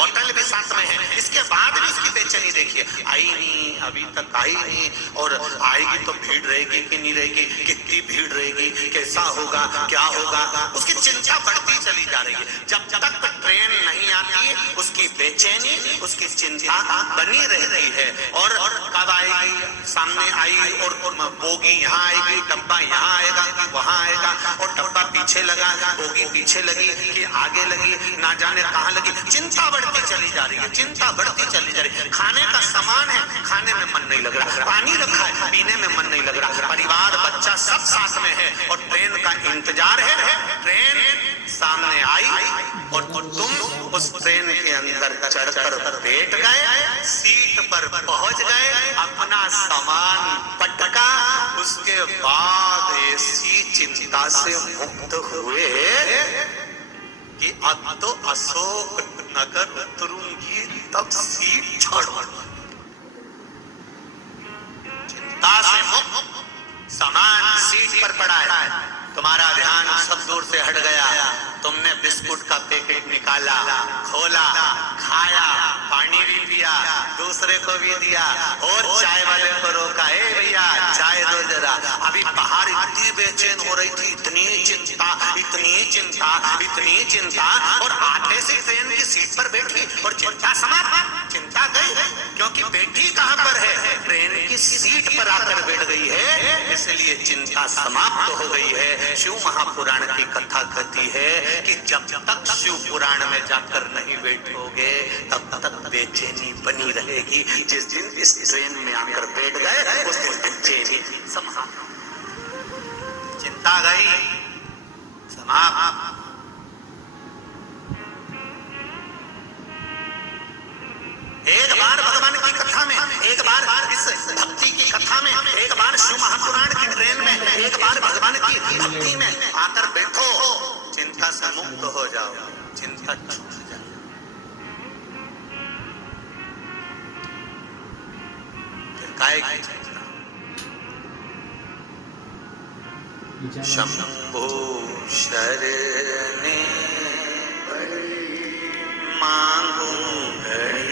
बोतल भी साथ में है, इसके बाद भी उसकी बेचैनी देखिए, आई नहीं, अभी तक आई नहीं, और आएगी तो भीड़ रहेगी कि नहीं रहेगी, कितनी भीड़ रहेगी, कैसा होगा, क्या होगा, उसकी चिंता बढ़ती चली जा रही है। जब तक ट्रेन नहीं आती उसकी बेचैनी, उसकी चिंता बनी रहती है। और कब आएगी, सामने आई और बोगी यहाँ आएगी, डब्बा यहाँ आएगा कि वहां आएगा, और डब्बा पीछे लगा, बोगी पीछे लगी कि आगे लगी, ना जाने कहां लगी, चिंता बढ़ती चली जा रही है, चिंता बढ़ती चली जा रही है। खाने का सामान है, खाने में मन नहीं लग रहा, पानी रखा है, पीने में मन नहीं लग रहा, परिवार बच्चा सब साथ में है और ट्रेन का इंतजार है। ट्रेन सामने आई और तुम उस ट्रेन के अंदर चढ़कर बैठ गए, सीट पर पहुंच गए, अपना सामान पटका, उसके बाद ऐसी चिंता से मुक्त हुए कि अब तो अशोक नगर उतरूंगी, तब सीट छोड़। चिंता से मुक्त, सामान सीट पर पड़ा है, तुम्हारा ध्यान सब दूर से हट गया, तुमने बिस्कुट का पैकेट निकाला, खोला, खाया, पानी भी पिया, दूसरे को भी दिया, और चाय वाले को रोका, ए भैया चाय दो जरा। अभी बाहर इतनी बेचैन हो रही थी, इतनी चिंता, इतनी चिंता, इतनी चिंता, और आते से ट्रेन की सीट पर बैठी और चिंता समाप्त, चिंता गई, क्योंकि बैठी कहां पर है, ट्रेन की सीट पर आकर बैठ गई है, इसलिए चिंता समाप्त हो गई है। शिव महापुराण की कथा कहती है कि जब तक शिव पुराण में जाकर नहीं बैठोगे तब तक बेचैनी बनी रहेगी। जिस दिन इस ट्रेन में आकर बैठ गए उस दिन बेचैनी समाप्त, चिंता गई, समाप्त। एक बार भगवान की कथा में, एक बार इस भक्ति की कथा में, एक बार शिव महापुराण की ट्रेन में, एक बार भगवान की भक्ति में आकर बैठो, चिंता से मुक्त हो जाओ, चिंता छूट जाए। फिर काय की चिंता? शंभो शरणे मांगू घड़ी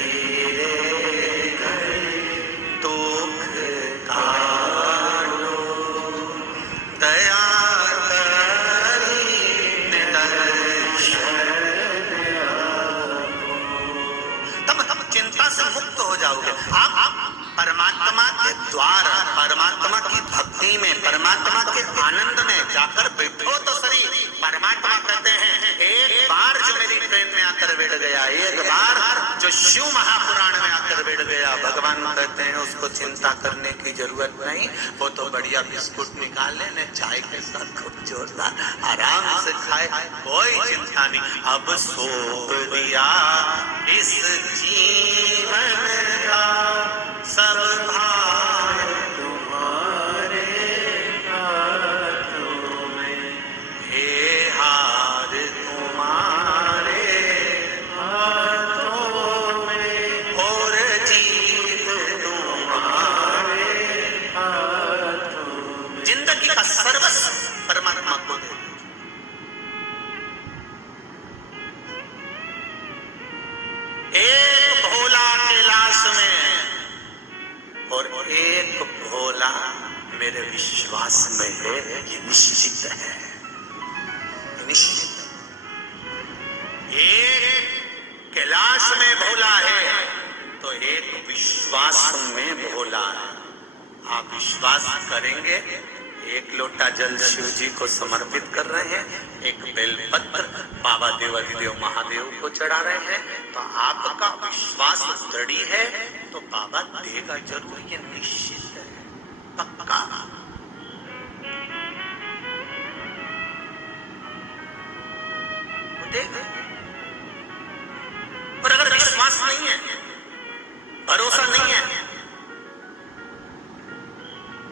मुक्त हो जाओगे आप परमात्मा के द्वारा, परमात्मा की भक्ति में, परमात्मा के आनंद में जाकर बैठो तो सही। परमात्मा कहते हैं एक बार जो मेरी ट्रेन में आकर बैठ गया, एक बार जो शिव महापुराण में आकर बैठ गया, भगवान कहते हैं उसको चिंता करने की जरूरत नहीं, वो तो बढ़िया बिस्कुट निकाल लेने, चाय के साथ खूब जोरदार आराम से खाए, कोई चिंता नहीं। अब सौंप दिया इस जीवन का सब भार तुम्हारे हाथों में, हे हार तुम्हारे हाथों में, और जीत तुम्हारे हाथों में। जिंदगी का सर्वस्व परमात्मा को दे। एक भोला कैलाश में और एक भोला मेरे विश्वास में है, ये निश्चित है, निश्चित। एक कैलाश में भोला है तो एक विश्वास में भोला है। आप विश्वास करेंगे, एक लोटा जल शिव जी को समर्पित कर रहे हैं, एक बेलपत्र बाबा देवाधिदेव महादेव को चढ़ा रहे हैं, तो आपका विश्वास दृढ़ है तो बाबा देगा जरूर, ये निश्चित है, पक्का। देगा। और अगर विश्वास नहीं है, भरोसा नहीं है,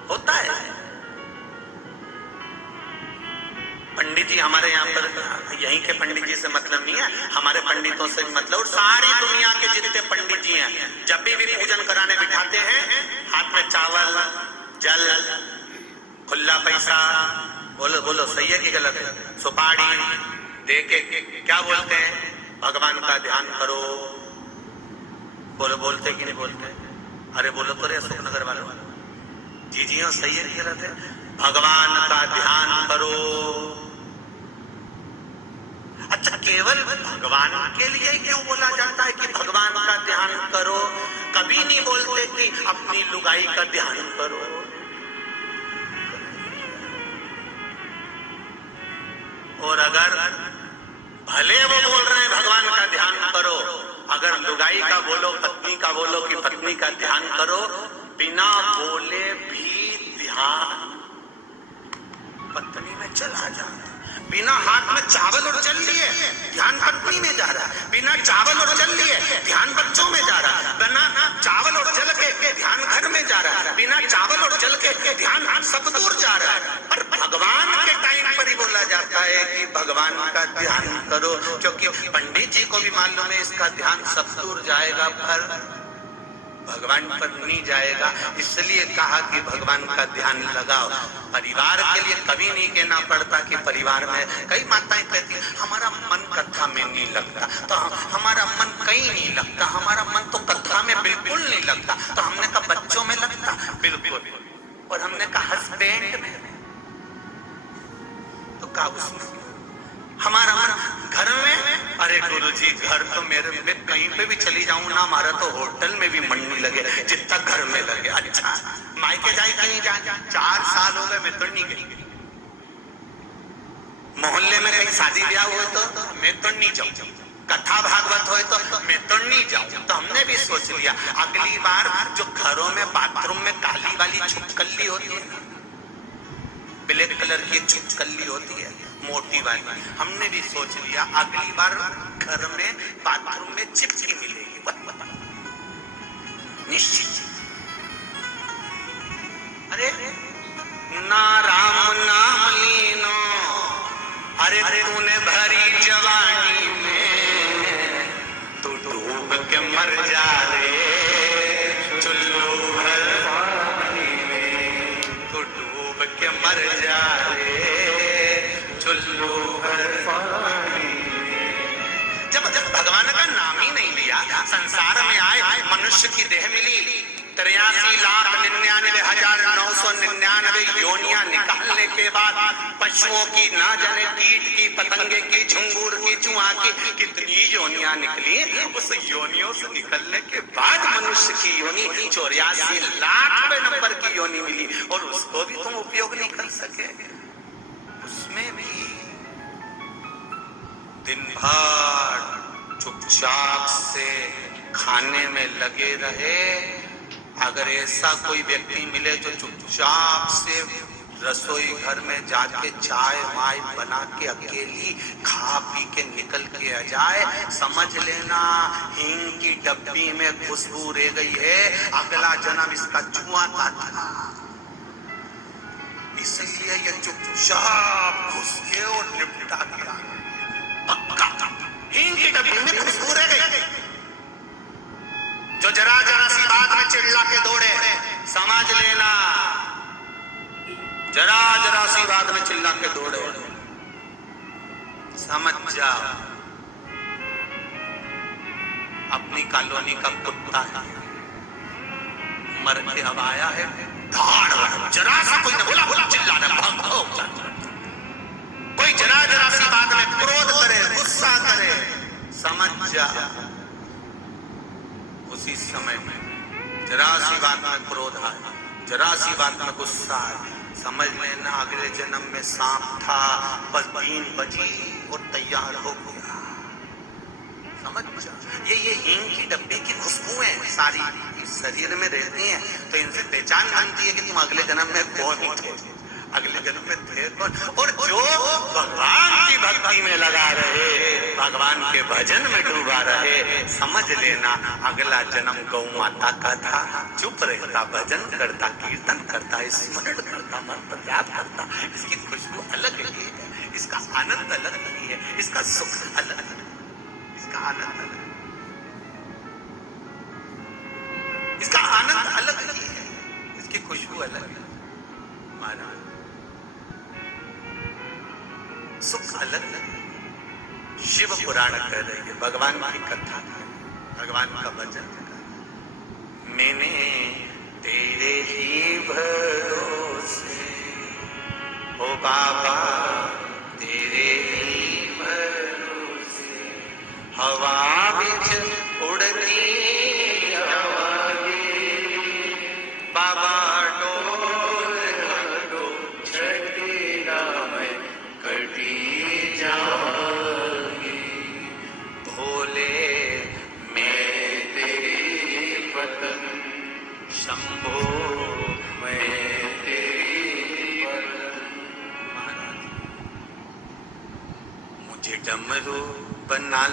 होता है। पंडित जी हमारे यहाँ पर, यहीं के पंडित जी से मतलब नहीं है, हमारे पंडितों से मतलब, और सारी दुनिया के जितने पंडित जी हैं, जब भी पूजन कराने बिठाते हैं, हाथ में चावल, जल, खुला पैसा, बोलो बोलो सही है कि गलत है, सुपारी दे के क्या बोलते हैं, भगवान का ध्यान करो, बोलो, बोलते कि नहीं बोलते? अरे बोलो तो रे अशोकनगर वालों। जी जी हाँ, सही है, गलत है? भगवान का ध्यान करो। अच्छा, केवल भगवान के लिए क्यों बोला जाता है कि भगवान का ध्यान करो? कभी नहीं बोलते कि अपनी लुगाई का ध्यान करो। और अगर भले वो बोल रहे हैं भगवान का ध्यान करो, अगर लुगाई का बोलो, पत्नी का बोलो कि पत्नी का ध्यान करो, बिना बोले भी ध्यान पत्नी में चला जा रहा है। बिना हाथ में चावल और जल लिए ध्यान पत्नी में जा रहा है। बिना चावल और जल लिए ध्यान बच्चों में जा रहा है। बिना चावल और जल के ध्यान घर में जा रहा है। बिना चावल और जल के ध्यान सब दूर जा रहा है। पर भगवान के टाइम पर ही बोला जाता है कि भगवान का ध्यान करो, क्योंकि पंडित जी को भी मालूम है इसका ध्यान सब दूर जाएगा पर भगवान पर नहीं जाएगा। इसलिए कहा कि भगवान का ध्यान लगाओ। परिवार के लिए कभी नहीं कहना पड़ता कि परिवार में, कई माताएं कहती हमारा मन कथा में नहीं लगता, तो हमारा मन कहीं नहीं लगता, हमारा मन तो कथा में बिल्कुल नहीं लगता। तो हमने कहा बच्चों में लगता, बिल्कुल। और हमने कहा हस्बैंड में, तो कहा उसमें। हमारा मन घर में, अरे गुरुजी घर तो मेरे में कहीं पे भी चली जाऊं ना, हमारा तो होटल में भी मन नहीं लगे जितना घर में लगे। अच्छा, मायके जाए कि नहीं जाए? 4 साल हो गए, मैं तो नहीं गई। मोहल्ले में कहीं शादी ब्याह हो तो मैं तो नहीं जाऊं, कथा भागवत हो तो मैं तो नहीं जाऊं। तो हमने भी सोच लिया अगली बार जो घरों में बाथरूम में काली वाली छुटकली होती है ना, ब्लैक कलर की छुटकली होती है मोटी वाली, हमने भी सोच लिया अगली बार घर में बाथरूम में चिपकी मिलेगी, निश्चित। अरे ना राम नाम लीनो, अरे तूने भरी जवानी में तू डूब के मर जा रे, चुल्लू भर पानी में तू डूब के मर जा रे, चुल्लू भर पानी में। जब भगवान का नाम ही नहीं लिया, संसार में आए, मनुष्य की देह मिली, 83,99,999 योनियां निकालने के बाद पशुओं की, ना जाने कीट की, पतंगे की, झुंगूर की, चूहा की, कितनी योनियां निकली। उस योनियों से निकलने के बाद मनुष्य की योनि 84,00,000 नंबर की योनि मिली, और उसको भी तुम उपयोग नहीं कर सके। उसमें भी दिन भर चुपचाप से खाने में लगे रहे। अगर ऐसा कोई व्यक्ति मिले जो चुपचाप से रसोई घर में जाके चाय वाय बना के अकेली खा पी के निकल के आ जाए, समझ लेना हींग की डब्बी में खुशबू रह गई है, अगला जन्म इसका चूहा का था। इसलिए ये चुपचाप घुस के और निपटा गया, पक्का हींग की डब्बी में खुशबू रह गई। जो जरा जरा सी बात में चिल्ला के दौड़े, समझ लेना जरा जरा सी बात में चिल्ला के दौड़े, समझ जा अपनी कॉलोनी का कुत्ता है, मर के अब आया है, जरा सा कोई न बोला चिल्लाना, कोई जरा जरा सी बात में क्रोध करे, गुस्सा करे, समझ जा उसी समय में जरा सी बात में क्रोध आए, जरा सी बात में गुस्सा आए, समझ लेना अगले जन्म में सांप था, बस 3 बजी और तैयार हो गया। समझ जा, ये हींग की डब्बी की खुशबुएं सारी शरीर में रहती हैं, तो इनसे पहचान बनती है कि तुम अगले जन्म में कौन थे, अगले जन्म में थे कौन। और जो भगवान की भक्ति में लगा रहे, भगवान के भजन में डूबा रहे, समझ लेना अगला जन्म गौ माता का था, चुप रहता, भजन करता, कीर्तन करता, स्मरण करता, मंत्र जाप करता। इसकी खुशबू अलग ही है, इसका आनंद अलग ही है, इसका सुख अलग है, इसका आनंद अलग, इसका आनंद अलग ही है, इसकी खुशबू अलग है, महाराज सुख अलग है। शिव पुराण कह रही है, भगवान की कथा, भगवान का भजन, मैंने तेरे ही भरोसे, ओ बाबा तेरे ही भरोसे, हवा बिच उड़ती जावांगे, बाबा डोल घाटो छठेरा में कटी जावांगे, भोले मैं तेरी पतन, शंभो मैं तेरी पतन। महाराज मुझे डमरू बना